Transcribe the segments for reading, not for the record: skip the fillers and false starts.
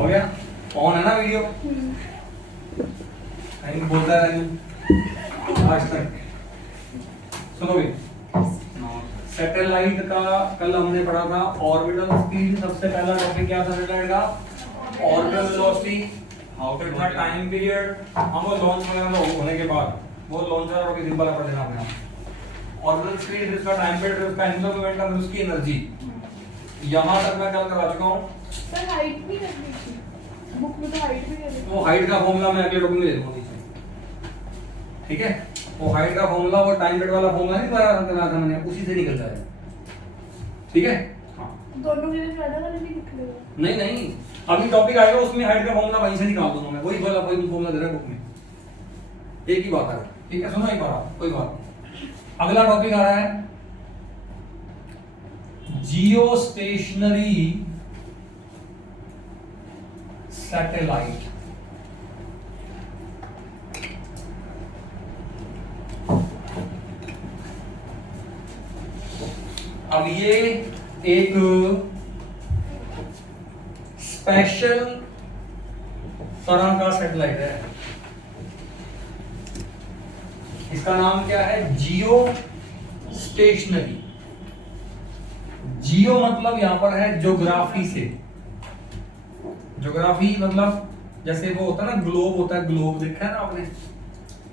हो गया? ऑन है ना वीडियो? नहीं बोलता है राजू आज तक। सुनो भी, सैटेलाइट का कल हमने पढ़ा था ऑर्बिटल स्पीड। सबसे पहला टॉपिक क्या था सैटेलाइट का? ऑर्बिटल वेलोसिटी, हाउ टू था टाइम पीरियड। हम वो लॉन्च वगैरह होने के बाद वो लॉन्चर और सिंबल पढ़ लेना आपने। ऑर्बिटल स्पीड, इसका टाइम पीरियड, इसका एंगुलर मोमेंटम, उसकी एनर्जी। यहां तक मैं कल करा चुका हूं। सर हाइट भी करनी थी बुक में, तो हाइट भी करनी थी। वो हाइट का फॉर्मूला मैं अगले टॉपिक में दे दूंगा नीचे, ठीक है? वो हाइट का फॉर्मूला, वो टाइम पीरियड वाला फॉर्मूला नहीं बताया था मैंने, उसी से निकलता है, ठीक है? हाँ, दोनों के लिए फायदा वाला नहीं निकलेगा। नहीं नहीं, अभी टॉपिक आएगा उसमें हाइट का फॉर्मूला वहीं से निकाल दूंगा मैं, वही वाला वही फॉर्मूला दे रहा है बुक में, एक ही बात है, ठीक है? सुनो एक बार, कोई बात नहीं। अगला टॉपिक आ रहा है जियो स्टेशनरी सैटेलाइट। अब ये एक स्पेशल तरह का सैटेलाइट है। इसका नाम क्या है? जियो स्टेशनरी। जियो मतलब यहां पर है ज्योग्राफी से। ज्योग्राफी मतलब जैसे वो होता है ना, ग्लोब होता है, ग्लोब देखा है ना आपने?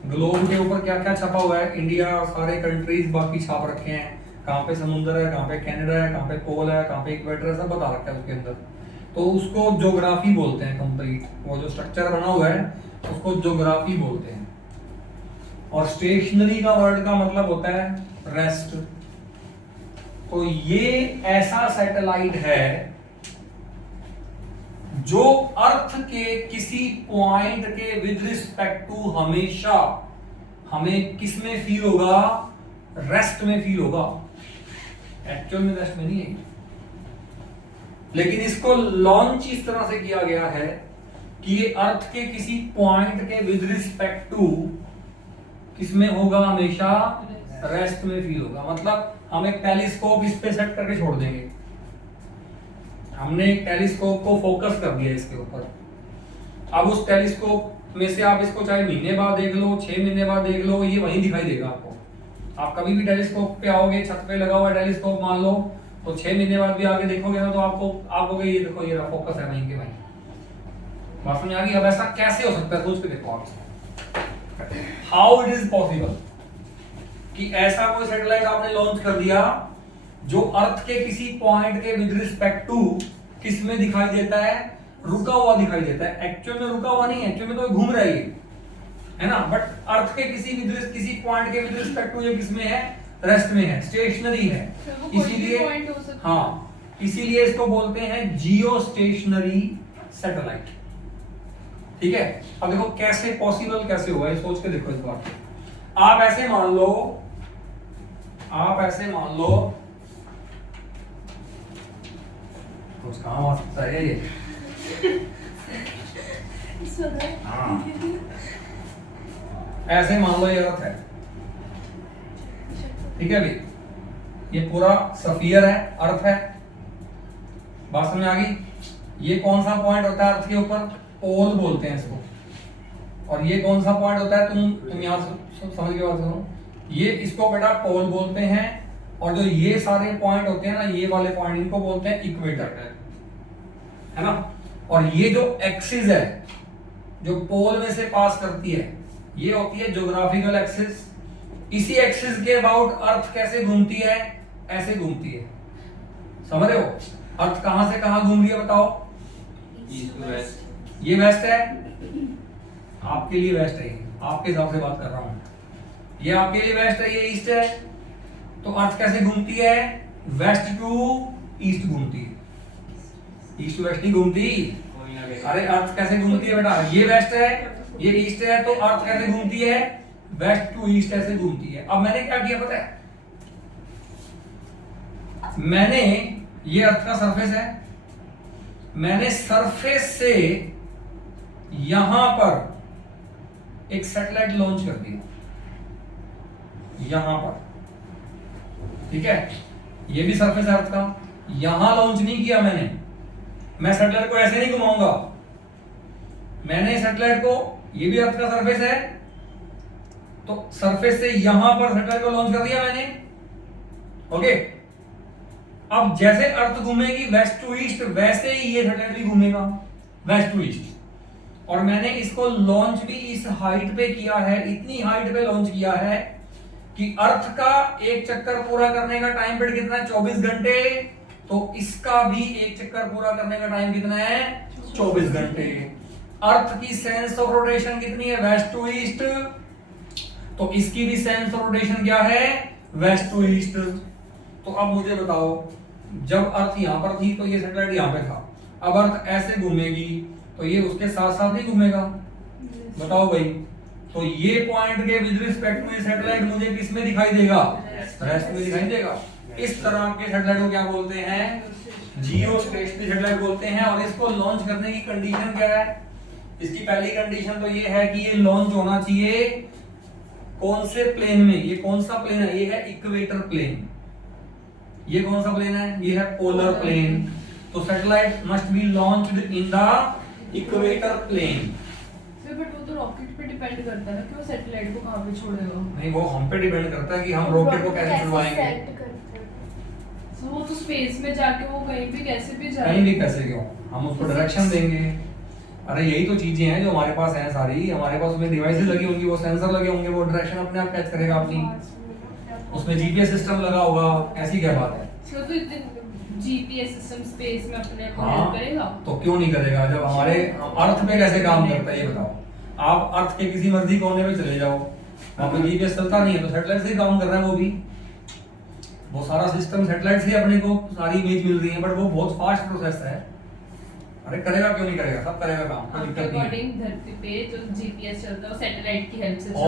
ग्लोब के ऊपर क्या क्या छपा हुआ है? इंडिया, सारे कंट्रीज बाकी छाप रखे हैं, कहाँ पे समुद्र है, कहाँ पे कनाडा है, कहाँ पे पोल है, कहाँ पे इक्वेटर है, सब बता रखा है उसके अंदर। तो उसको ज्योग्राफी बोलते हैं कंप्लीट। वो जो स्ट्रक्चर बना हुआ है उसको ज्योग्राफी बोलते हैं। और स्टेशनरी का वर्ड का मतलब होता है रेस्ट। तो ये ऐसा सैटेलाइट है जो अर्थ के किसी पॉइंट के विद रिस्पेक्ट टू हमेशा हमें किस में फील होगा? रेस्ट में फील होगा। एक्चुअल में रेस्ट में नहीं है, लेकिन इसको लॉन्च इस तरह से किया गया है कि ये अर्थ के किसी पॉइंट के विद रिस्पेक्ट टू किसमें होगा? हमेशा रेस्ट में फील होगा। मतलब हम एक टेलीस्कोप इस पे सेट करके छोड़ देंगे। हमने एक टेलीस्कोप को फोकस कर दिया इसके ऊपर। अब उस टेलीस्कोप में से आप इसको चाहे महीने बाद देख लो, 6 महीने बाद देख लो, ये वहीं दिखाई देगा आपको। आप कभी भी टेलीस्कोप पे आओगे, छत पे लगा हुआ टेलीस्कोप मान लो, तो 6 महीने बाद भी आगे देखोगे ना, तो आपको ये देखो, ये फोकस है वहीं के वहीं। बात समझ आ गई? अब ऐसा कैसे हो सकता है? सोच के देखो आप, हाउ इट इज पॉसिबल कि ऐसा कोई सैटेलाइट आपने लॉन्च कर दिया जो अर्थ के किसी पॉइंट के विद रिस्पेक्ट टू किस में दिखाई देता है? रुका हुआ दिखाई देता है। एक्चुअल में रुका हुआ नहीं है, एक्चुअल में तो घूम रहा है ना, बट अर्थ के किसी पॉइंट के विद रिस्पेक्ट टू ये किस में है? रेस्ट में है, स्टेशनरी है। इसीलिए हाँ, इसीलिए इसको बोलते हैं जियो स्टेशनरी सैटेलाइट, ठीक है? अब देखो कैसे पॉसिबल कैसे हुआ, ये सोच के देखो इस बात को। आप ऐसे मान लो कुछ काम आ सकता है ये। हाँ, ऐसे मान लो ये अर्थ है, ठीक है भाई? ये पूरा सफियर है, अर्थ है। बात समझ आ गई? ये कौन सा पॉइंट होता है अर्थ के ऊपर? पोल बोलते हैं इसको। और ये कौन सा पॉइंट होता है? तुम यहां समझ के बात करो। ये इसको बेटा पोल बोलते हैं, और जो ये सारे पॉइंट होते हैं ना, ये वाले पॉइंट, इनको बोलते हैं इक्वेटर, है ना? और ये जो एक्सिस है जो पोल में से पास करती है, ये होती है ज्योग्राफिकल एक्सिस। इसी एक्सिस के अबाउट अर्थ कैसे घूमती है? ऐसे घूमती है। समझ रहे हो? अर्थ कहां से कहां घूम रही है बताओ? East to west. ये वेस्ट है, आपके लिए वेस्ट है, आपके हिसाब से बात कर रहा हूं। ये आपके लिए वेस्ट है, ये ईस्ट है। तो अर्थ कैसे घूमती है? वेस्ट टू ईस्ट घूमती है। ईस्ट टू वेस्ट नहीं घूमती। अरे अर्थ कैसे घूमती है बेटा? ये वेस्ट है, ये ईस्ट है, तो अर्थ कैसे घूमती है? वेस्ट टू ईस्ट ऐसे घूमती है। अब मैंने क्या किया पता है? मैंने, ये अर्थ का सरफेस है, मैंने सरफेस से यहां पर एक सैटेलाइट लॉन्च कर दिया, यहां पर, ठीक है? ये भी सरफेस है अर्थ का। यहां लॉन्च नहीं किया मैंने, मैं सैटेलाइट को ऐसे नहीं घुमाऊंगा, मैंने सैटेलाइट को, ये भी अर्थ का सरफेस है, तो सरफेस से यहां पर सैटेलाइट को लॉन्च कर दिया मैंने। ओके, अब जैसे अर्थ घूमेगी वेस्ट टू ईस्ट, वैसे ही ये सैटेलाइट भी घूमेगा वेस्ट टू ईस्ट। और मैंने इसको लॉन्च भी इस हाइट पे किया है, इतनी हाइट पे लॉन्च किया है कि अर्थ का एक चक्कर पूरा करने का टाइम पीरियड कितना है, 24 घंटे। तो इसका भी एक चक्कर पूरा करने का टाइम कितना है, 24 घंटे। अर्थ की सेंस ऑफ रोटेशन कितनी है, वेस्ट टू ईस्ट, तो इसकी भी सेंस ऑफ रोटेशन क्या है, वेस्ट टू ईस्ट। तो अब मुझे बताओ, जब अर्थ यहां पर थी तो ये सैटेलाइट यहां पे था, अब अर्थ ऐसे घूमेगी तो ये उसके साथ साथ ही घूमेगा। बताओ भाई, तो ये पॉइंट के विद रिस्पेक्ट टू ये सैटेलाइट मुझे किस में दिखाई देगा, रेस्ट में दिखाई देगा। इस तरह के सैटेलाइट को क्या बोलते हैं, जियो स्टेशनरी सैटेलाइट बोलते हैं। और इसको लॉन्च करने की कंडीशन क्या है, इसकी पहली कंडीशन तो ये है कि ये लॉन्च होना चाहिए कौन से प्लेन में, ये कौन सा प्लेन है, ये है इक्वेटर प्लेन। ये कौन सा प्लेन है, ये है पोलर प्लेन। तो satellite must be launched in the equator plane. But वो तो रॉकेट पे डिपेंड करता है कि वो सैटेलाइट को कहां पे छोड़ेगा। नहीं, वो हम पे डिपेंड करता है कि हम रॉकेट को कैसे छुड़वाएंगे। So, वो तो स्पेस में जाके वो कहीं भी कैसे भी जाए, कहीं भी कैसे क्यों, हम उसको डायरेक्शन देंगे। अरे यही तो चीजें हैं जो हमारे पास हैं सारी, हमारे पास उसमें डिवाइसेस लगी होंगी, वो सेंसर लगे होंगे, वो डायरेक्शन अपने आप कैच करेगा अपनी, उसमें जीपीएस सिस्टम लगा होगा, ऐसी क्या बात है। So, तो इतने जीपीएस सिस्टम स्पेस में अपने को हाँ, हेल्प करेगा। तो क्यों नहीं करेगा, जब हमारे अर्थ पे कैसे काम करता है ये बताओ। आप अर्थ के किसी मर्जी कोने में चले जाओ, वहां पे जीपीएस चलता नहीं है, तो सैटेलाइट से ही काम कर रहा है वो भी। वो सारा सिस्टम सैटेलाइट से अपने को सारी इमेज मिल रही है, बट वो बहुत फास्ट प्रोसेस है। अरे करेगा क्यों नहीं करेगा, सब करेगा काम, कोई दिक्कत नहीं है। अकॉर्डिंग धरती पे जो जीपीएस चलता है वो सैटेलाइट की हेल्प से चलता है।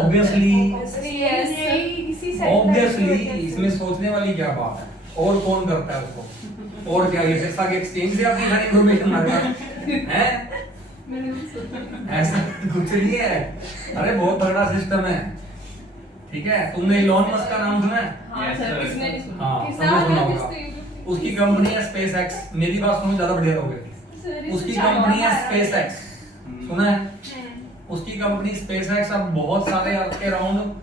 ऑब्वियसली इसमें सोचने वाली क्या बात है, और कौन करता है उसको, और क्या ये सिर्फ एक्सचेंज से अपनी सारी इंफॉर्मेशन आ रहा है, मैंने भी सोचा। ऐसा कुछ नहीं है। अरे बहुत तगड़ा सिस्टम है, ठीक है। तुमने इलॉन मस्क का नाम सुना है, हाँ सर, किसने नहीं सुना। हाँ किसने सबने सुना किसने- होगा। उसकी कंपनी है स्पेस एक्स, मेरी बात सुनो ज्यादा बढ़िया रहोगे। सर, उसकी इससे कंपनी है चाइना स्पेस है। एक्स, सुना है, उसकी कंपनी स्पेस एक्स अब बहुत सारे अर्थ के राउंड,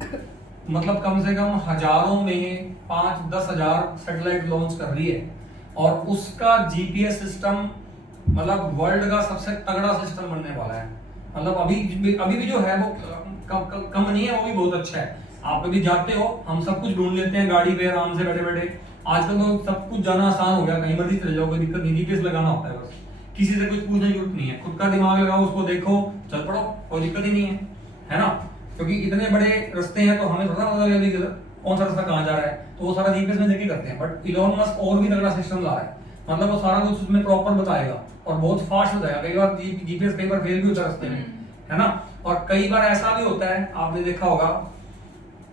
मतलब कम से कम हजारों में 5-10 हजार सैटेलाइट लॉन्च कर रही है। और उसका जीपीएस सिस्टम मतलब वर्ल्ड का सबसे तगड़ा सिस्टम बनने वाला है। मतलब अभी भी जो है वो कम नहीं है, वो भी बहुत अच्छा है। आप कभी जाते हो, हम सब कुछ ढूंढ लेते हैं गाड़ी पे आराम से बैठे बैठे। आजकल तो सब कुछ जाना आसान हो गया, कहीं मर्जी चले जाओ, कोई दिक्कत नहीं, जीपीएस लगाना होता है बस, किसी से कुछ पूछने की जरूरत नहीं है, खुद का दिमाग लगाओ, उसको देखो, चल पड़ो, कोई दिक्कत ही नहीं है ना। क्योंकि इतने बड़े रास्ते हैं तो हमें थोड़ा पता लगे कि कौन सा रास्ता कहाँ जा रहा है, तो वो सारा जीपीएस में देख के करते हैं। बट इलॉन मस्क और भी तगड़ा सिस्टम ला रहा है, मतलब वो सारा कुछ उसमें प्रॉपर बताएगा और बहुत फास्ट हो जाएगा। कई बार जीपीएस कई बार फेल भी होता है रास्ते में, है ना। और कई बार ऐसा भी होता है, आपने देखा होगा,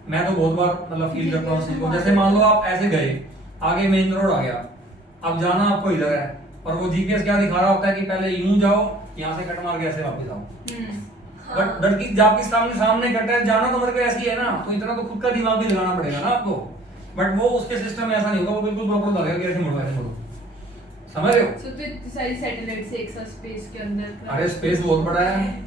मैं तो बहुत बार मतलब फील करता हूँ इस चीज को। जैसे मान लो आप ऐसे गए, आगे मेन रोड आ गया, अब जाना आपको इधर है, और वो जीपीएस क्या दिखा रहा होता है कि पहले यूं जाओ, यहाँ से कट मार के ऐसे वापस आओ। बट लड़की जबकि सामने कट है, जाना तो मेरे को ऐसी है ना, तो इतना तो खुद का दिमाग भी लगाना पड़ेगा ना आपको। बट वो उसके सिस्टम में ऐसा नहीं होगा, वो बिल्कुल प्रॉपर बताएगा कि ऐसे मुड़ो ऐसे मुड़ो, समझ रहे हो। So, तो इतनी सारी सैटेलाइट से एक साथ स्पेस के अंदर। अरे स्पेस बहुत बड़ा है,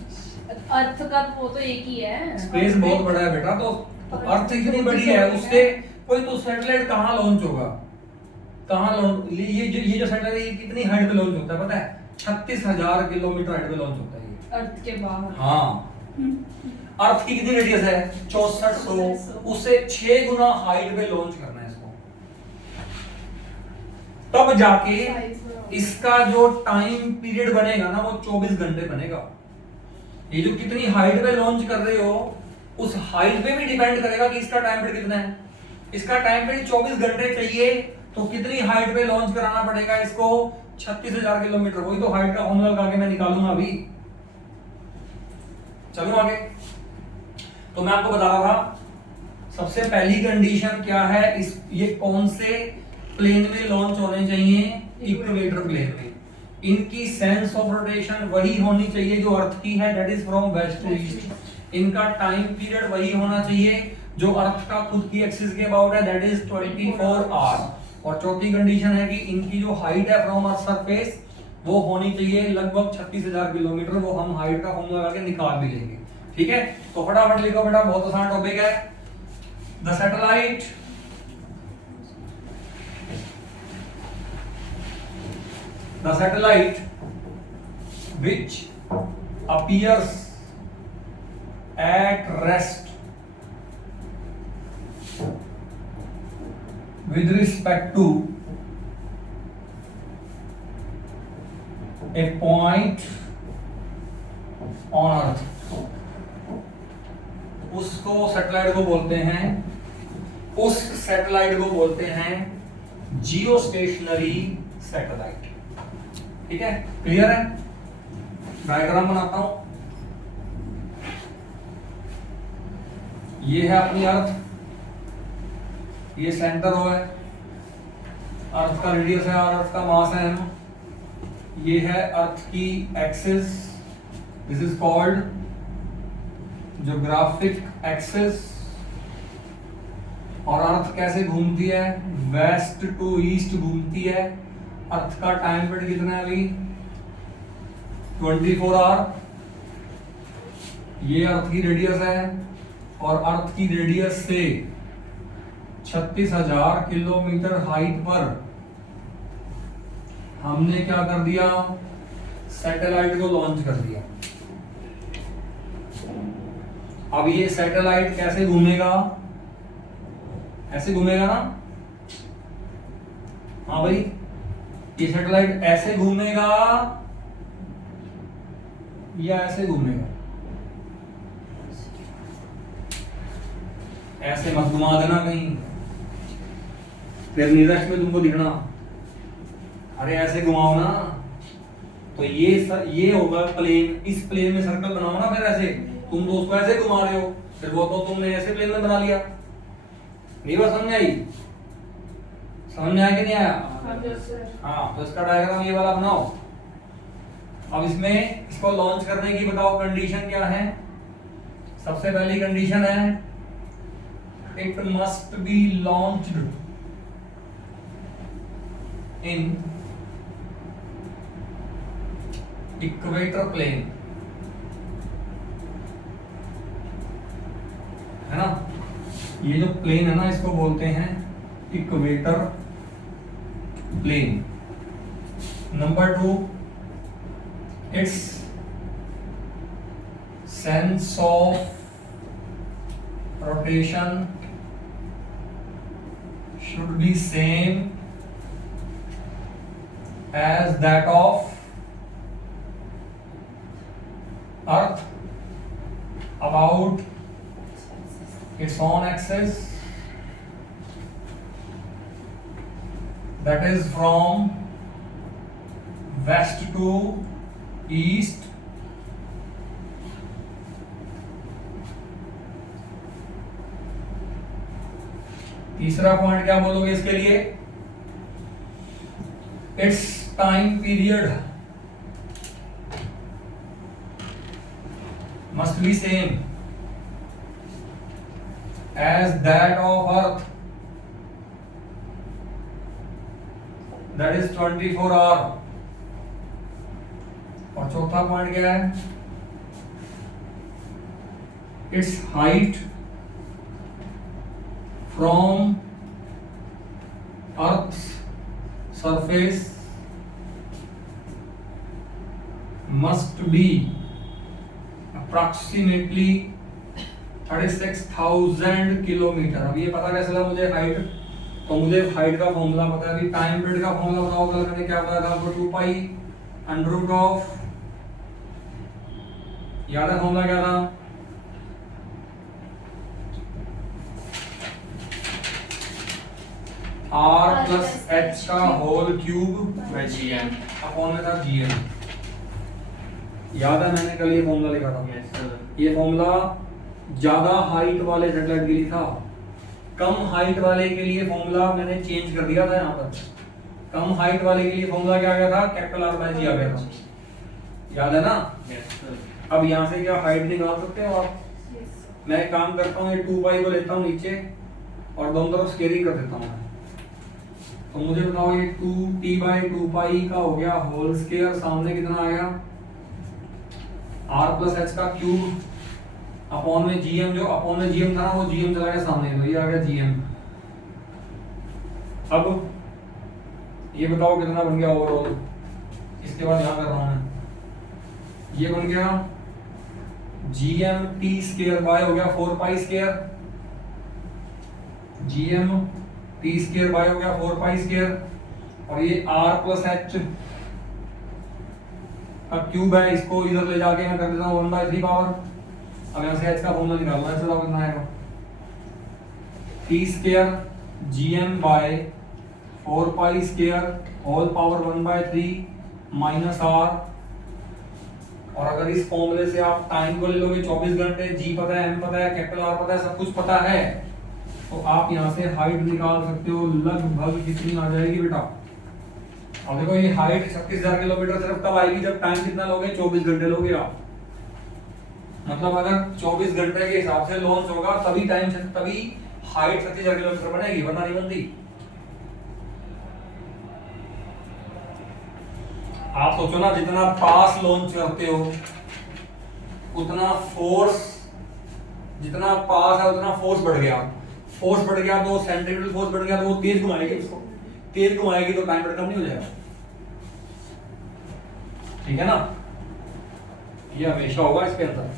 अर्थ का वो तो एक ही है। स्पेस बहुत बड़ा है बेटा। तो अर्थ इतनी बड़ी है, उससे कोई तो सैटेलाइट कहाँ लॉन्च होगा, कहाँ लॉन्च, ये जो सैटेलाइट ये कितनी हाइट पे लॉन्च होता है पता है, 36,000 किलोमीटर हाइट पे लॉन्च होता है ये। अर्थ के बाहर। हाँ, अर्थ की कितनी रेडियस है, 6400, उससे 6 गुना हाइट पे लॉन्च करना है इसको, तब जाके इसका जो टाइम पीरियड बनेगा ना वो 24 घंटे बनेगा। ये जो कितनी हाइट पे लॉन्च कर रहे हो, उस हाइट पे भी डिपेंड करेगा कि इसका टाइम पीरियड कितना है। इसका टाइम पीरियड 24 घंटे चाहिए, तो कितनी हाइट पे लॉन्च कराना पड़ेगा इसको, 36,000 किलोमीटर। वही तो हाइट का फॉर्मूला लगा के मैं निकालूंगा अभी, चलो आगे। तो मैं आपको बता रहा था, सबसे पहली कंडीशन क्या है, इस ये कौन से प्लेन में लॉन्च होने चाहिए, इक्वेटर प्लेन में। इनकी सेंस ऑफ रोटेशन वही होनी चाहिए जो अर्थ की है, that is from west to east. इनका टाइम पीरियड वही होना चाहिए जो अर्थ का खुद की एक्सिस के अबाउट है, दैट इज 24 आवर। और चौथी कंडीशन है कि इनकी जो हाइट है फ्रॉम अर्थ सरफेस वो होनी चाहिए लगभग 36,000 किलोमीटर। वो हम हाइट का फॉर्मूला लगा के निकाल भी लेंगे, ठीक है। तो फटाफट लिखो बेटा, बहुत आसान टॉपिक है। The satellite which appears at rest with respect to a point on earth, उसको सैटेलाइट को बोलते हैं, उस सैटेलाइट को बोलते हैं जियोस्टेशनरी सैटेलाइट। ठीक है, क्लियर है। डायग्राम बनाता हूं। ये है अपनी अर्थ, ये सेंटर हो है, अर्थ का रेडियस है और अर्थ का मास है ना। ये है अर्थ की axis, this is called geographic axis. और अर्थ कैसे घूमती है, वेस्ट टू ईस्ट घूमती है। अर्थ का टाइम पीरियड कितना है अभी, 24 आवर। ये अर्थ की रेडियस है और अर्थ की रेडियस से 36,000 किलोमीटर हाइट पर हमने क्या कर दिया, सैटेलाइट को लॉन्च कर दिया। अब ये सैटेलाइट कैसे घूमेगा, ऐसे घूमेगा ना। हाँ भाई, ये सैटेलाइट ऐसे घूमेगा या ऐसे घूमेगा, ऐसे मत घुमा देना कहीं, फिर निरक्ष में तुमको दिखना। अरे ऐसे घुमाओ ना, तो ये होगा प्लेन, इस प्लेन में सर्कल बनाओ ना। फिर ऐसे तुम तो उसको ऐसे घुमा रहे हो, फिर वो तो तुमने ऐसे प्लेन में बना लिया। नहीं बात समझ आई, समझ में आया कि नहीं आया? हाँ, तो इसका डायग्राम ये वाला बनाओ। अब इसमें इसको लॉन्च करने की बताओ कंडीशन क्या है। सबसे पहली कंडीशन है it must be launched in equator plane, है ना। ये जो प्लेन है ना, इसको बोलते हैं equator plane. Number 2, it's sense of rotation should be same as that of Earth about its own axis, that is from west to east. तीसरा पॉइंट क्या बोलोगे इसके लिए, it's time period must be same as that of earth, that is 24 hour. और चौथा point क्या है, it's height from Earth's surface must be approximately 36,000 kilometre. अब ये पता कैसे लगा मुझे हाइट, तो मुझे हाइट का फॉर्मूला पता है। अभी टाइम पीरियड का फॉर्मूला बताओ, कल मैंने क्या बताया था आपको, 2 पाई अंडर रूट ऑफ, याद है फॉर्मूला क्या था, R प्लस H का होल क्यूब GM अपॉन में था GM। याद है मैंने कल ये फॉर्मूला लिखा था। Yes sir. ये फॉर्मूला ज्यादा हाइट वाले सैटेलाइट के लिए था, कम हाइट वाले के लिए फॉर्मूला मैंने चेंज कर दिया था। यहाँ पर कम हाइट वाले के लिए फॉर्मूला क्या आ गया था, कैपिटल R बाय G आ गया था, याद है ना। Yes sir. अब यहाँ से क्या हाइट निकाल सकते हो आप। मैं एक काम करता हूँ, ये 2 पाई को लेता हूँ नीचे और दोनों तरफ स्केयरिंग कर देता हूँ। तो मुझे बताओ ये 2t/2 का हो गया होल स्क्वायर, सामने कितना आएगा r+h का क्यूब अपॉन में gm, जो अपॉन में gm था ना वो gm चला गया सामने, तो ये आ गया gm। अब ये बताओ कितना बन गया ओवरऑल, इसके बाद यहाँ कर रहा हूँ मैं, ये बन गया gm(t²) हो गया 4π², gm(t²) हो गया 4π², और ये r+h का क्यूब है, इसको इधर ले जाके मैं कर देता हूँ 1/3 पावर। अब यहाँ से h का फॉर्मूला निकालना है, चलो कितना आएगा t² gm/4π² whole power 1/3 minus r। और अगर इस फॉर्मूले से आप टाइम को ले लोगे 24 घंटे, g पता है, m पता है, कैपिटल R पता है, सब कुछ पता है, तो आप यहाँ से हाइट निकाल सकते हो, लगभग कितनी आ जाएगी बेटा। अब देखो ये हाइट 36,000 किलोमीटर सिर्फ तब आएगी जब टाइम कितना लोगे, 24 घंटे लोगे आप। मतलब अगर 24 घंटे के हिसाब से लॉन्च होगा तभी टाइम, तभी हाइट 36,000 किलोमीटर बनेगी, वरना नहीं बनती। आप सोचो ना, जितना पास लॉन्च करते हो उतना फोर्स, जितना पास है उतना फोर्स बढ़ गया, फोर्स बढ़ गया तो सेंट्रीफ्यूगल फोर्स बढ़ गया तो वो तेज घुमाएगी, उसको तेज घुमाएगी तो टाइम बढ़ कम नहीं हो जाएगा, ठीक है ना। ये हमेशा होगा इसके अंदर।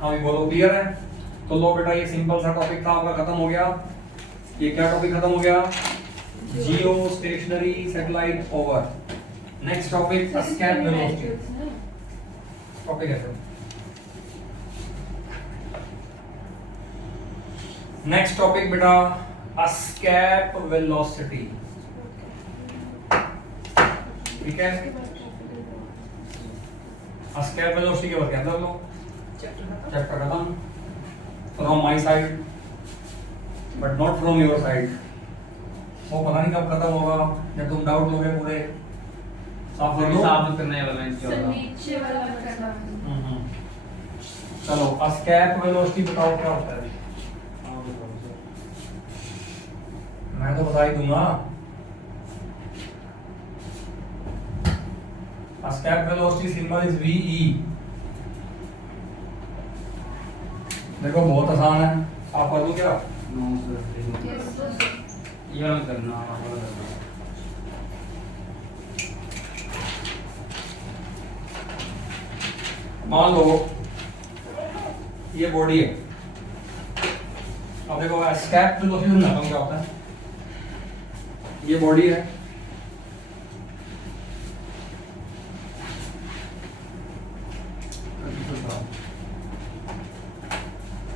हाँ ये बोलो क्लियर है। तो लो बेटा ये सिंपल सा टॉपिक था आपका, खत्म हो गया। ये क्या टॉपिक खत्म हो गया, जियो stationery satellite over. Next topic escape velocity topic है। नेक्स्ट टॉपिक बेटा एस्केप वेलोसिटी, ठीक है। एस्केप वेलोसिटी के बारे में क्या लोग चैप्टर खत्म from my side but not from your side. वो पता नहीं कब खत्म होगा, जब तुम डाउट लोगे पूरे साफ कर लो, साबित करने वाला है सर नीचे वाला करना। चलो एस्केप वेलोसिटी बताओ क्या होता है। मैं तो बता ही दूंगा। Escape velocity symbol is VE। देखो बहुत आसान है, आप कर दो क्या। नो सर, ये वाला करना मान लो ये बॉडी है, अब देखो एस्केप वेलोसिटी में क्या होता है। ये बॉडी है,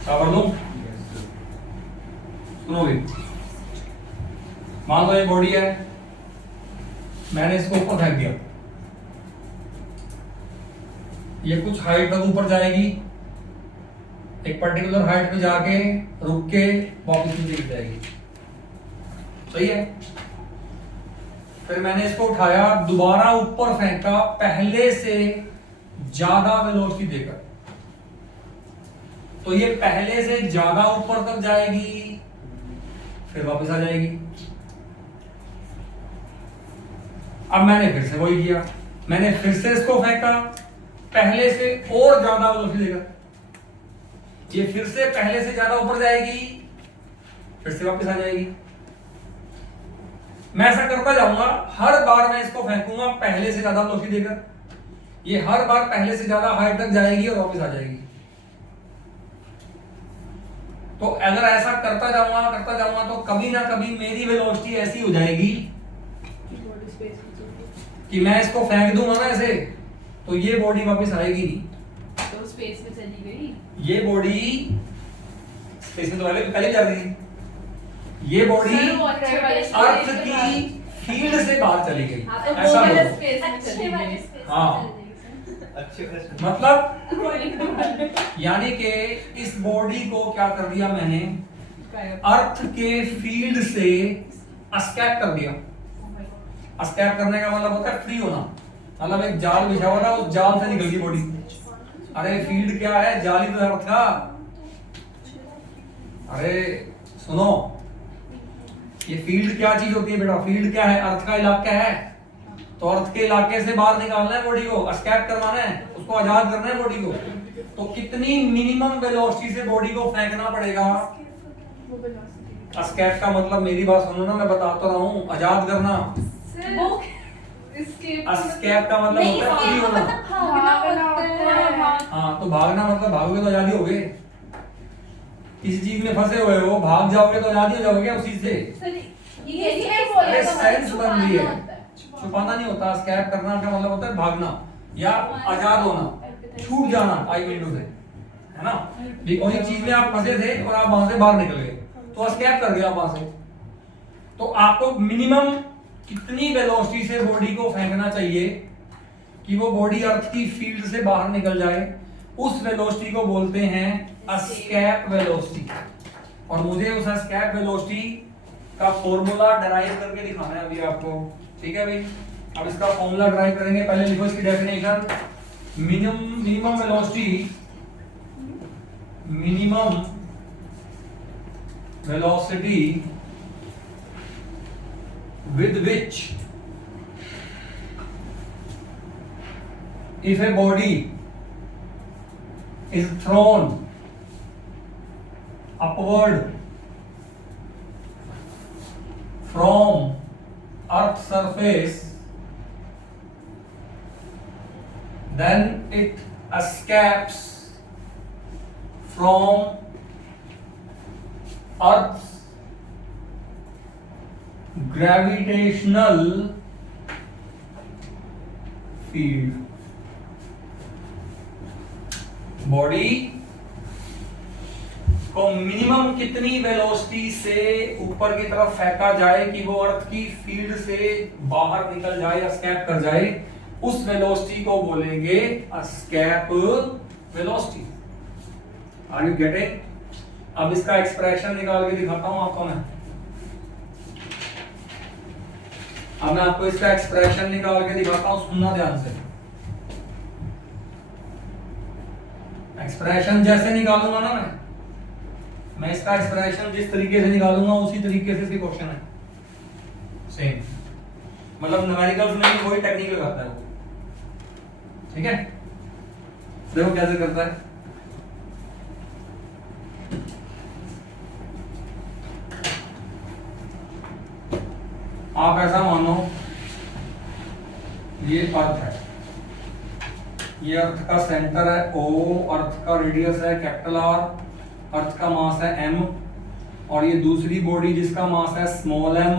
क्या कर लूं, सुनो भी। मान लो ये बॉडी है, मैंने इसको ऊपर फेंक दिया, ये कुछ हाइट तक ऊपर जाएगी, एक पर्टिकुलर हाइट पे जाके रुक के वापस नीचे गिर जाएगी, सही है। फिर मैंने इसको उठाया, दोबारा ऊपर फेंका पहले से ज्यादा वेलोसिटी देकर, तो ये पहले से ज्यादा ऊपर तक जाएगी, फिर वापस आ जाएगी। अब मैंने फिर से वही किया, मैंने फिर से इसको फेंका पहले से और ज्यादा वेलोसिटी देकर, ये फिर से पहले से ज्यादा ऊपर जाएगी, फिर से वापस आ जाएगी। मैं ऐसा करता जाऊंगा, हर बार मैं इसको फेंकूंगा पहले से ज्यादा वेलोसिटी देकर, ये हर बार पहले से ज्यादा हाइट तक जाएगी और वापस आ जाएगी। तो अगर ऐसा करता जाऊंगा तो कभी ना कभी मेरी वेलोसिटी ऐसी हो जाएगी कि मैं इसको फेंक दूंगा ना ऐसे, तो ये बॉडी वापस आएगी नहीं, तो स्पेस में चली गई। ये बॉडी स्पेस में तो पहले जा रही थी, ये बॉडी अर्थ की फील्ड से बाहर चली गई, ऐसा बोलो। स्पेस में चली गई। हाँ अच्छे प्रश्न। मतलब यानी कि इस बॉडी को क्या कर दिया मैंने, अर्थ के फील्ड से एस्केप कर दिया। एस्केप करने का मतलब होता है फ्री होना, मतलब एक जाल बिछा हुआ था, उस जाल से निकल गई बॉडी। अरे फील्ड क्या है, जाल ही तो है अर्थ का। अरे सुनो, ये फील्ड क्या चीज होती है बेटा? फील्ड क्या है? अर्थ का इलाका है। तो अर्थ के इलाके से बाहर निकालना है बॉडी को, एस्केप करवाना है, उसको आजाद करना है बॉडी को। तो कितनी मिनिमम वेलोसिटी से बॉडी को फेंकना पड़ेगा? वो वेलोसिटी एस्केप का मतलब मेरी बात सुनो ना, मैं बता तो रहा हूँ, आजाद करना। वो escape एस्केप का मतलब नहीं, होता है फ्री escape का होना। मतलब भागना होता है। हाँ, तो भागना मतलब भागोगे तो आजादी होगे। किसी चीज में फंसे हुए हो, भाग जाओगे तो आजादी हो जाओगे क्या उस चीज से? सर ये escape बोला अरे तो सेंस बन रही है। होता है। छुपाना नहीं होता। एस्केप करना का मतलब होता है भागना या आजाद होना, छूट जाना आई विंडो से, है ना? कोई चीज में आप फंसे थे और आप वहां से बाहर निकल गए, तो एस्केप कर गए आप वहां से। तो आपको मिनिमम कितनी वेलोसिटी से बॉडी को फेंकना चाहिए कि वो बॉडी अर्थ की फील्ड से बाहर निकल जाए? उस वेलोसिटी को बोलते हैं एस्केप वेलोसिटी। और मुझे उस एस्केप वेलोसिटी का फॉर्मूला डराइव करके दिखाना है अभी आपको, ठीक है भाई? अब इसका फॉर्मूला डराइव करेंगे। पहले लिखो इसकी definition. Minimum velocity with which if a body is thrown upward from Earth's surface, then it escapes from Earth's gravitational field. Body को मिनिमम कितनी वेलोसिटी से ऊपर की तरफ फेंका जाए कि वो अर्थ की फील्ड से बाहर निकल जाए, एस्केप कर जाए, उस वेलोसिटी को बोलेंगे escape velocity. Are you getting? अब इसका एक्सप्रेशन निकाल के दिखाता हूं आपको मैं। अब मैं आपको इसका एक्सप्रेशन निकाल के दिखाता हूं, सुनना ध्यान से। एक्सप्रेशन जैसे निकालूंगा ना मैं इसका एक्सप्रेशन जिस तरीके से निकालूंगा उसी तरीके से इसके क्वेश्चन है सेम। मतलब न्यूमेरिकल्स में भी वही टेक्निक लगाता है वो, ठीक है? देखो कैसे करता है। आप ऐसा मानो ये अर्थ है, ये अर्थ का सेंटर है O, अर्थ का रेडियस है कैपिटल R, अर्थ का मास है m, और ये दूसरी बॉडी जिसका मास है स्मॉल m,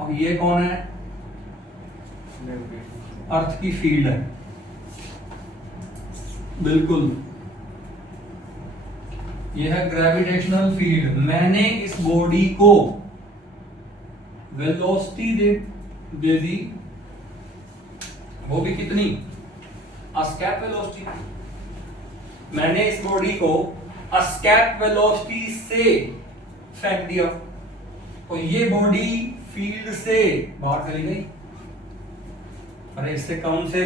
और ये कौन है? अर्थ की फील्ड है। बिल्कुल, ये है ग्रेविटेशनल फील्ड। मैंने इस बॉडी को वेलोसिटी दे दी, वो भी कितनी? Escape velocity. मैंने इस बॉडी को एस्केप वेलोसिटी से फेंक दिया, तो ये बॉडी फील्ड से बाहर चली गई। अरे इससे कम से,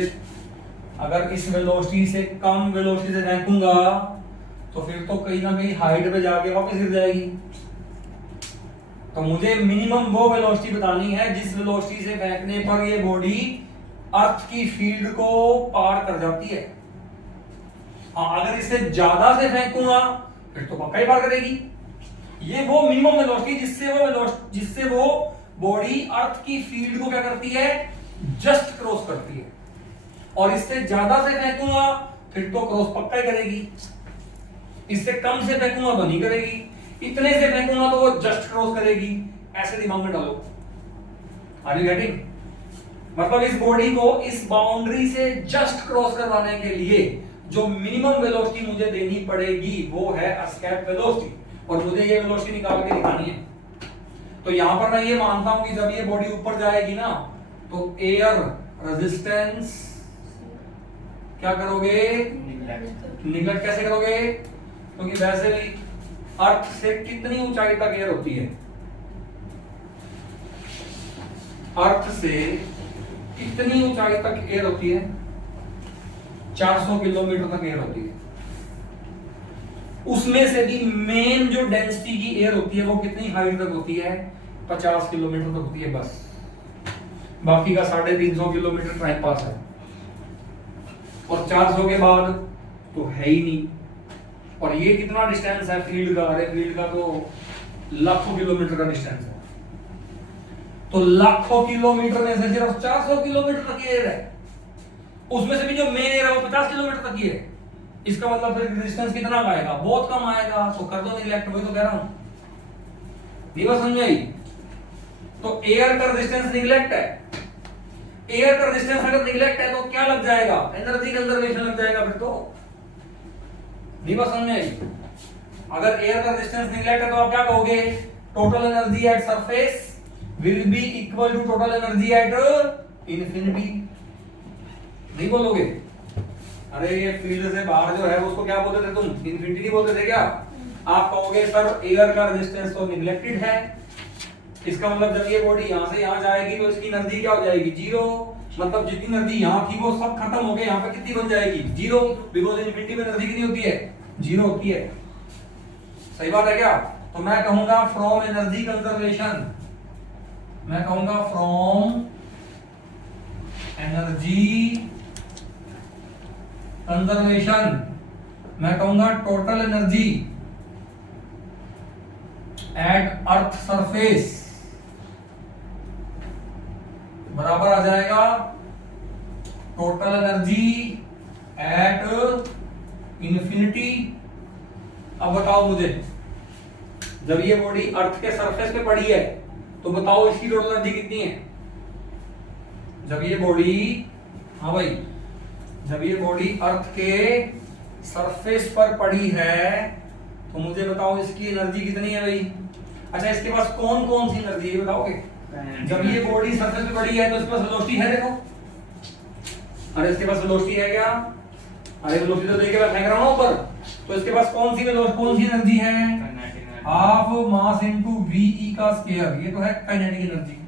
अगर इस वेलोसिटी से कम वेलोसिटी से फेंकूंगा तो फिर तो कहीं ना कहीं हाइट पे जाके वापस गिर जाएगी। तो मुझे मिनिमम वो वेलोसिटी बतानी है जिस वेलोसिटी से फेंकने पर ये बॉडी अर्थ की फील्ड को पार कर जाती है। हाँ, अगर इसे ज्यादा से फेंकूंगा फिर तो पक्का ही पार करेगी। ये वो मिनिमम वेलोसिटी जिससे वो बॉडी अर्थ की फील्ड को क्या करती है? जस्ट क्रॉस करती है। और इससे ज्यादा से फेंकूंगा फिर तो क्रॉस पक्का ही करेगी, इससे कम से फेंकूंगा तो नहीं करेगी, इतने से फेंकूंगा तो वो जस्ट क्रॉस करेगी। ऐसे दिमाग में डालो। Are you getting? मतलब इस बॉडी को इस बाउंड्री से जस्ट क्रॉस करवाने के लिए जो मिनिमम वेलोसिटी मुझे देनी पड़ेगी वो है एस्केप वेलोसिटी, और मुझे ये वेलोसिटी निकाल के दिखानी है। तो यहां पर मैं ये मानता हूं कि जब ये बॉडी ऊपर जाएगी ना तो एयर रेजिस्टेंस क्या करोगे? निगलेक्ट कैसे करोगे? क्योंकि वैसे भी अर्थ से कितनी ऊंचाई तक एयर होती है? अर्थ से कितनी ऊंचाई तक एयर होती है? 400 किलोमीटर तक एयर होती है। उसमें से भी मेन जो डेंसिटी की एयर होती है वो कितनी हाइट तक होती है? 50 किलोमीटर तक होती है बस। बाकी का 350 किलोमीटर टाइम पास है, और 400 के बाद तो है ही नहीं। और ये कितना डिस्टेंस है फील्ड का? अरे फील्ड का तो लाखों किलोमीटर का डिस्टेंस है। तो लाखों किलोमीटर में से सिर्फ 400 किलोमीटर तक एयर है, उसमें से भी जो मेन एयर है वो 50 किलोमीटर तक ही है। इसका मतलब फिर डिस्टेंस कितना आएगा? बहुत कम आएगा। तो कर दो निगलेक्ट, वही तो कह रहा हूं। ये बात समझाई? तो एयर का रेजिस्टेंस निगलेक्ट है। एयर का रेजिस्टेंस अगर निगलेक्ट है तो क्या लग जाएगा? एनर्जी कंजर्वेशन लग जाएगा फिर तो। ये बात समझ आई? अगर एयर का रेजिस्टेंस निगलेक्ट है तो आप क्या कहोगे? Total energy at surface will be equal to total energy at infinity. नहीं बोलोगे? अरे ये फील्ड से बाहर जो है उसको क्या बोलते थे तुम? इंफिनिटी नहीं बोलते थे क्या? आप कहोगे सर एयर का रेजिस्टेंस तो निगलेक्टेड है, इसका मतलब जब ये बॉडी यहां से यहां जाएगी तो इसकी एनर्जी क्या हो जाएगी? जीरो। मतलब जितनी एनर्जी यहां थी वो सब खत्म हो गई, यहां पे कितनी बन जाएगी? जीरो। बिकॉज़ इंफिनिटी में एनर्जी कितनी होती है? जीरो होती है। सही बात है क्या? तो मैं कहूंगा फ्रॉम एनर्जी कंजर्वेशन, मैं कहूंगा फ्रॉम एनर्जी कंजर्वेशन, मैं कहूंगा total energy eight earth surface बराबर आ जाएगा टोटल एनर्जी एट इंफिनिटी। अब बताओ मुझे, जब ये बॉडी अर्थ के सरफेस पे पड़ी है तो बताओ इसकी टोटल एनर्जी कितनी है? जब ये बॉडी, हाँ भाई, जब ये बॉडी अर्थ के सरफेस पर पड़ी है तो मुझे बताओ इसकी एनर्जी कितनी है भाई? अच्छा, इसके पास कौन कौन सी एनर्जी है बताओगे? जब ये बॉडी सरफेस पे पड़ी है तो इसके पास वेलोसिटी है, देखो। अरे इसके पास वेलोसिटी है क्या? अरे वेलोसिटी तो लेके मैं फेंक रहा हूं ऊपर, तो इसके पास कौन सी एनर्जी है? हाफ मास इनटू वीई का स्क्वायर, ये तो है काइनेटिक एनर्जी।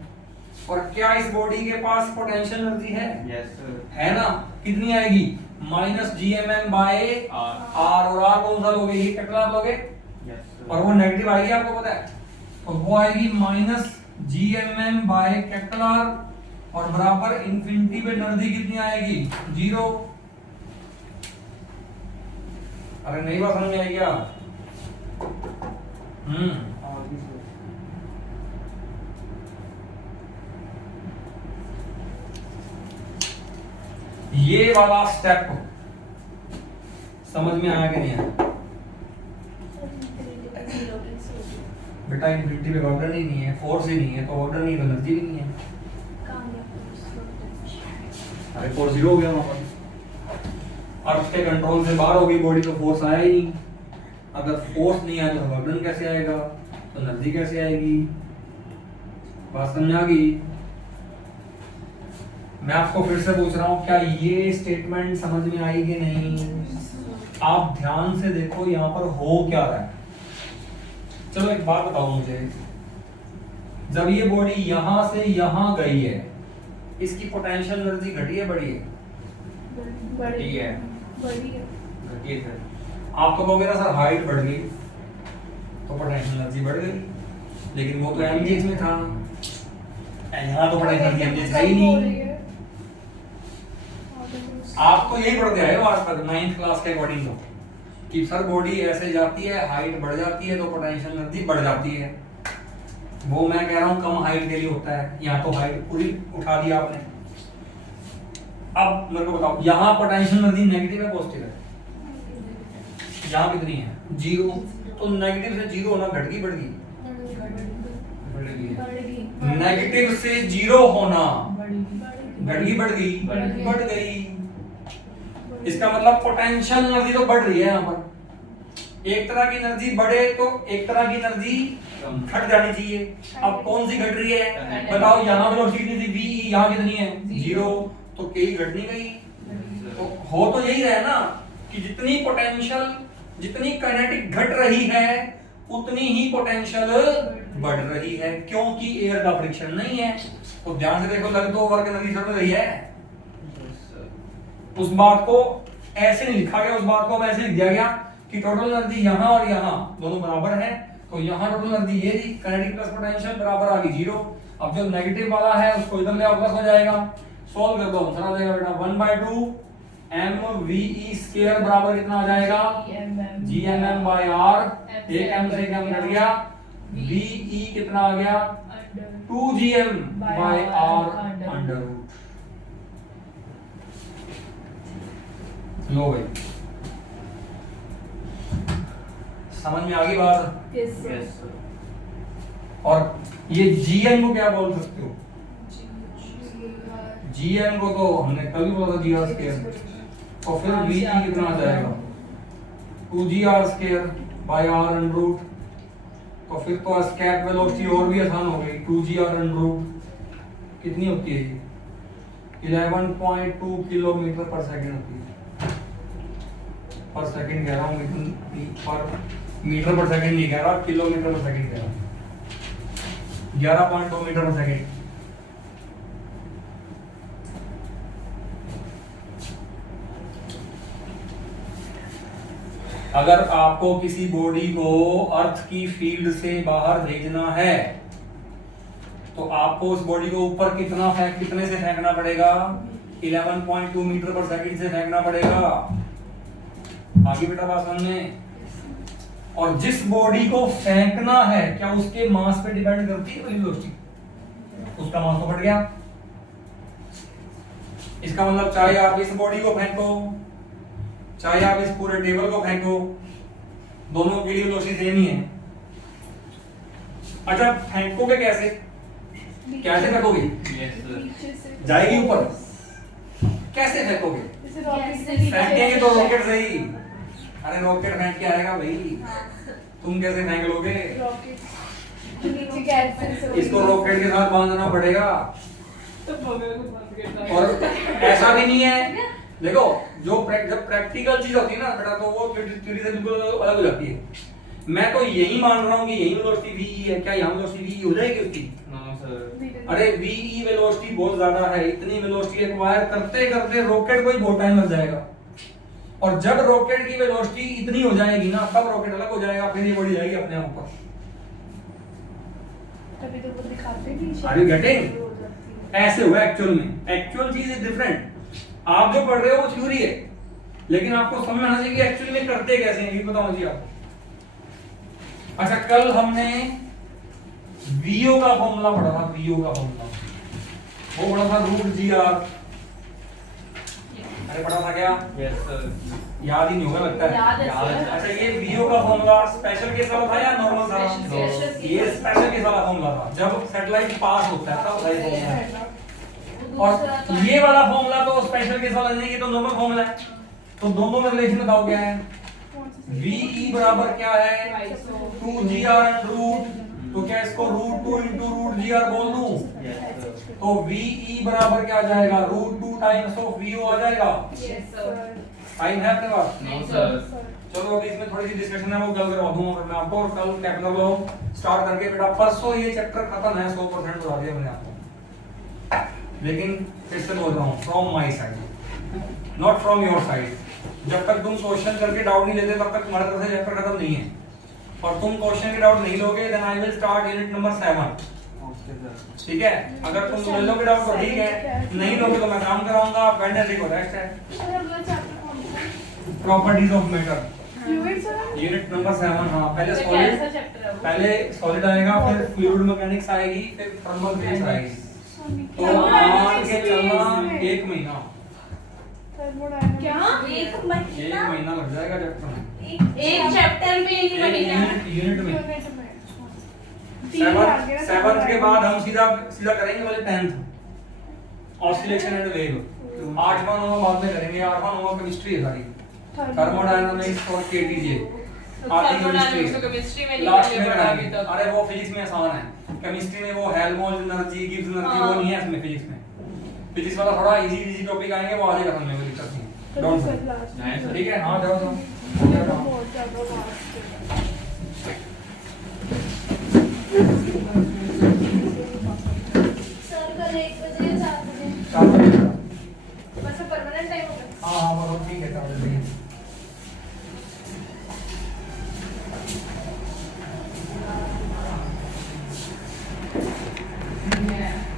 और क्या इस बॉडी के पास पोटेंशियल एनर्जी है? Yes sir. है ना? कितनी आएगी? -gmm by R. और आर कौन सा लोगे? ये कैपिटल लोगे, यस सर। और वो नेगेटिव आएगी, आपको पता है। तो वो आएगी -gmm बाय कैपिटल आर, और बराबर इंफिनिटी पे एनर्जी कितनी आएगी? जीरो। अरे नहीं बात समझ में आई क्या? ये वाला स्टेप समझ में आया कि नहीं आया? बेटा इंफिनिटी पे ऑर्डर ही नहीं है, फोर्स ही नहीं है, तो ऑर्डर नहीं तो एनर्जी भी नहीं है। अरे फोर्स जीरो हो गया वहां पर। अर्थ के कंट्रोल से बाहर हो गई बॉडी, तो फोर्स आया ही नहीं। अगर फोर्स नहीं आया तो ऑर्डर कैसे आएगा? तो एनर्जी कैसे आएगी? बात समझ आ गई? मैं आपको फिर से पूछ रहा हूं, क्या ये स्टेटमेंट समझ में आई कि नहीं? आप ध्यान से देखो यहाँ पर हो क्या रहा है। चलो एक बात बताओ मुझे, जब ये बॉडी यहां से यहां गई है, इसकी पोटेंशियल एनर्जी घटी है बढ़ी है? घटी है। बढ़ी है। घटी है सर। आप तो कहोगे ना सर हाइट बढ़ गई तो पोटेंशियल एनर्जी बढ़ गई, लेकिन वो तो एमजीएच में था, यहाँ तो पोटेंशियल एनर्जी एमजीएच है ही नहीं। आप तो यही पढ़ते आए हो आज तक 9th क्लास के अकॉर्डिंग तो, कि सर बॉडी ऐसे जाती है, हाइट बढ़ जाती है तो पोटेंशियल एनर्जी बढ़ जाती है। वो मैं कह रहा हूँ कम हाइट के लिए होता है, यहाँ तो हाइट पूरी उठा दी आपने। अब मेरे को बताओ, यहाँ पोटेंशियल एनर्जी नेगेटिव है पॉजिटिव है? यहाँ कितनी है? जीरो। तो नेगेटिव से जीरो होना घट गई बढ़ गई? नेगेटिव से जीरो होना घट गई बढ़ गई? बढ़ गई। इसका मतलब पोटेंशियल एनर्जी तो बढ़ रही है यहाँ पर। एक तरह की एनर्जी बढ़े तो एक तरह की एनर्जी घट जानी चाहिए। अब कौन सी घट रही है बताओ? यहाँ वेलोसिटी कितनी थी? वी। यहाँ कितनी है? जीरो। तो कई घट नहीं गई? तो हो तो यही रहा ना कि जितनी पोटेंशियल, जितनी काइनेटिक घट रही है उतनी ही पोटेंशियल बढ़ रही है, क्योंकि एयर का फ्रिक्शन नहीं है। तो ध्यान से देखो, लग तो वर्क एनर्जी चल रही है। उस बात को ऐसे नहीं लिखा गया, उस बात को ऐसे लिख दिया गया कि टोटल एनर्जी यहाँ और यहाँ दोनों बराबर है, तो यहाँ टोटल एनर्जी ये थी, काइनेटिक प्लस पोटेंशियल बराबर आ गई 0। अब जो नेगेटिव वाला है उसको इधर ले आओ, प्लस हो जाएगा। सॉल्व कर दो, आंसर आ जाएगा बेटा 1/2 mve स्क्वायर बराबर कितना आ जाएगा, gmm by r, एक m से m कट गया, ve कितना आ गया, 2gm by r under root. लो भाई, समझ में आ गई बात? Yes sir. Yes sir. और ये gm को क्या बोल सकते हो? gm को तो हमने कल भी बोला था gr स्क्वायर, और फिर ve कितना आ जाएगा, 2gr square by r under root. तो फिर तो एस्केप वेलोसिटी और भी आसान हो गई, 2gr अंडर रूट कितनी होती है ये, 11.2 किलोमीटर पर सेकंड होती है। पर सेकंड कह रहा हूँ, पर मीटर पर सेकंड नहीं कह रहा, किलोमीटर पर सेकंड कह रहा हूँ। 11.2 मीटर पर सेकंड। अगर आपको किसी बॉडी को अर्थ की फील्ड से बाहर भेजना है तो आपको उस बॉडी को ऊपर कितने से फेंकना पड़ेगा, 11.2 मीटर पर सेकंड से फेंकना पड़ेगा। आगे बेटा बात समझ में। और जिस बॉडी को फेंकना है क्या उसके मास पे डिपेंड करती है वेलोसिटी? उसका मास तो बढ़ गया। इसका मतलब चाहे आप इस बॉडी को फेंको, चाहे आप इस पूरे टेबल को फेंको, दोनों के लिए वेलोसिटी सेम ही है। अच्छा, फेंकोगे कैसे? कैसे फेंकोगे? Yes sir. जाएगी ऊपर, कैसे फेंकोगे? फेंकेंगे तो रॉकेट से ही। अरे रॉकेट फेंक के आएगा भाई, तुम कैसे फेंक लोगे? इसको रॉकेट के साथ बांधना पड़ेगा। और ऐसा भी नहीं है, देखो जब प्रैक्टिकल चीज होती है ना बेटा, तो वो थ्योरी से बिल्कुल अलग हो जाती है। मैं तो यही मान रहा हूँ कि यही वेलोसिटी वी है, क्या यहाँ वेलोसिटी वी हो जाएगी उसकी? No sir. अरे वी वेलोसिटी बहुत ज्यादा है, इतनी वेलोसिटी एक्वायर करते करते रॉकेट को ही बहुत टाइम लग जाएगा। और जब रॉकेट की वेलोसिटी इतनी हो जाएगी ना, तब रॉकेट अलग हो जाएगा, फिर ये बढ़ी जाएगी अपने आप ऊपर। तभी तो वो दिखाते भी Are you getting? ऐसे हुआ एक्चुअल में, एक्चुअल चीज इज डिफरेंट। आप जो पढ़ रहे हो वो थ्योरी है, लेकिन आपको समझ में आना चाहिए कि एक्चुअली में करते कैसे हैं, ये बताओ जी आपको। अच्छा, कल हमने वीओ का फॉर्मूला पढ़ा था, वीओ का फॉर्मूला वो पढ़ा था रूट जी आर। अरे पढ़ा था क्या? Yes sir. याद ही नहीं होगा लगता है। याद है सर। अच्छा, ये वीओ का फॉर्मूला स्पेशल केस वाला था या नॉर्मल था? स्पेशल ये स्पेशल केस वाला फॉर्मूला था, जब सैटेलाइट पास होता है तब सही फॉर्मूला है। और ये वाला फॉर्मूला तो स्पेशल केस वाला नहीं, ये तो नॉर्मल फॉर्मूला है। तो दोनों में रिलेशन बताओ क्या है? VE बराबर क्या है, 2GR अंडर रूट। तो क्या इसको √2 into √GR बोल दूं? Yes sir. तो VE बराबर क्या आ जाएगा, √2 टाइम्स ऑफ VO आ जाएगा। टाइम है अपने पास? No sir. चलो अभी इसमें थोड़ी सी डिस्कशन है, वो कल करवा दूंगा फिर मैं आपको। और कल कैपिटल लो स्टार्ट करके बेटा, परसों ये चैप्टर खत्म है, 100% बता दिया मैंने आपको। लेकिन फिर से बोल रहा हूँ, from my side, not from your side. जब तक तुम क्वेश्चन करके डाउट नहीं लेते तब तक तुम्हारी तरफ से चैप्टर खत्म नहीं है। और तुम क्वेश्चन के डाउट नहीं लोगे, then I will start unit number 7। Okay sir. ठीक है? अगर तुम ले लोगे डाउट तो ठीक है, नहीं लोगे तो मैं काम कराऊंगा। वेडनेसडे को रेस्ट है। Properties of matter unit number 7। हाँ, पहले सॉलिड आएगा, फिर फ्लूइड मैकेनिक्स आएगी, फिर थर्मल फिजिक्स आएगी। तो मान के चलना 1 महीना, क्या? एक 1 महीना महीना लग जाएगा चैप्टर में, एक चैप्टर में एक महीना यूनिट में। 7th के बाद हम सीधा करेंगे वाले 10th ऑसिलेशन एंड वेव। 8वां 9वां बाद में करेंगे। 8वां 9वां केमिस्ट्री है सारी, थर्मोडायनामिक्स और केटीजे आती केमिस्ट्री में लास्ट में कराएंगे। अरे वो फिजिक्स में आसान है, केमिस्ट्री में वो हेल्महोल्ट्ज एनर्जी, गिब्स एनर्जी वो नहीं है इसमें। फिजिक्स में फिजिक्स वाला थोड़ा इजी टॉपिक आएंगे, वो आ जाएगा समझ में, कोई दिक्कत नहीं। डोंट वरी, ठीक है? हां जाओ जाओ। सर कल 1 बजे या 4 बजे? 4 बजे। बस परमानेंट टाइम होगा। हां हां, वो ठीक है, 4 बजे। Yeah.